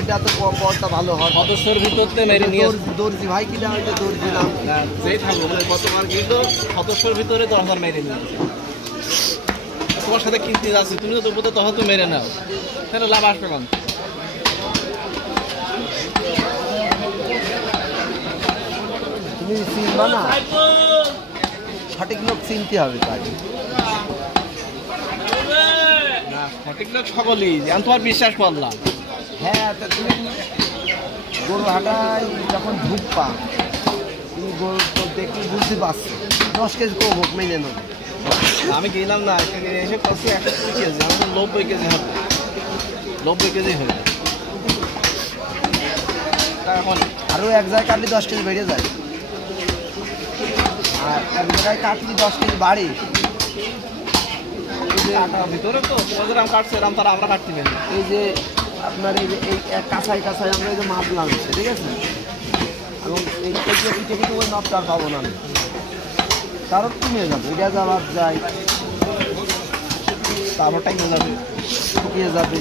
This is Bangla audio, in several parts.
এটা তো পরটা ভালো হয়। সদস্যর ভিতরতে মেরে নিয়ে দর্জি ভাই কিনা হয়তো দর্জি নাম যেই থাকবো মানে গতবার কিন্তু সদস্যর ভিতরে 10,000 মেরে নিয়ে তোমার সাথে কিনতে যাচ্ছি, তুমি তো তবুতে তখন তো মেরে নাও, তাহলে লাভ আসবে কেন? তুমি চিনবা না, সঠিক লোক চিনতে হবে। তাই না, সঠিক লোক সকলেই, আমি তোমার বিশ্বাস করলাম। হ্যাঁ, তা তুমি গরু হাটায় যখন ঢুকবা তুমি গরু দেখে বুঝতে পারছো 10 কেজি কম মেনে নেবে। আমি গেলাম না, এসে করছি 120 কেজি, আমি তো 90 কেজি হবে, 90 কেজি হবে। এখন আরও এক জায়গায় কাটলে 10 কেজি বেড়ে যায়, আর এক জায়গায় কাটলে 10 কেজি বাড়ে। ভিতরে তো আমি কাটছিলাম, তারা আমরা কাটতে পারি। এই যে আপনার এই যে এই কাছাই কাছাই আমরা এই যে মাপ লাগছে, ঠিক আছে, এবং এই কিন্তু ওই মাপটা আর পাবো না আমি, কারণ কমে যাবে, এটা যাওয়ার যায় তারপরটাই নিয়ে যাবে, শুকিয়ে যাবে।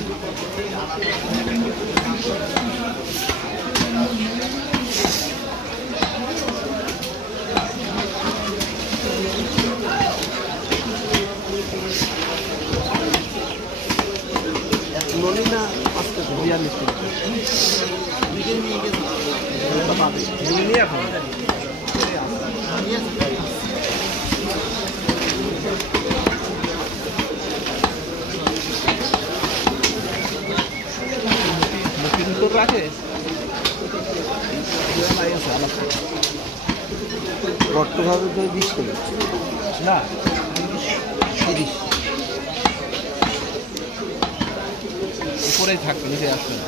নলি না আজকে বিরিয়ানি নিয়ে এখন রাখে বর্তভাবে তো 20 কেজি না 30 উপরেই থাকবে, নিচে আসবে না।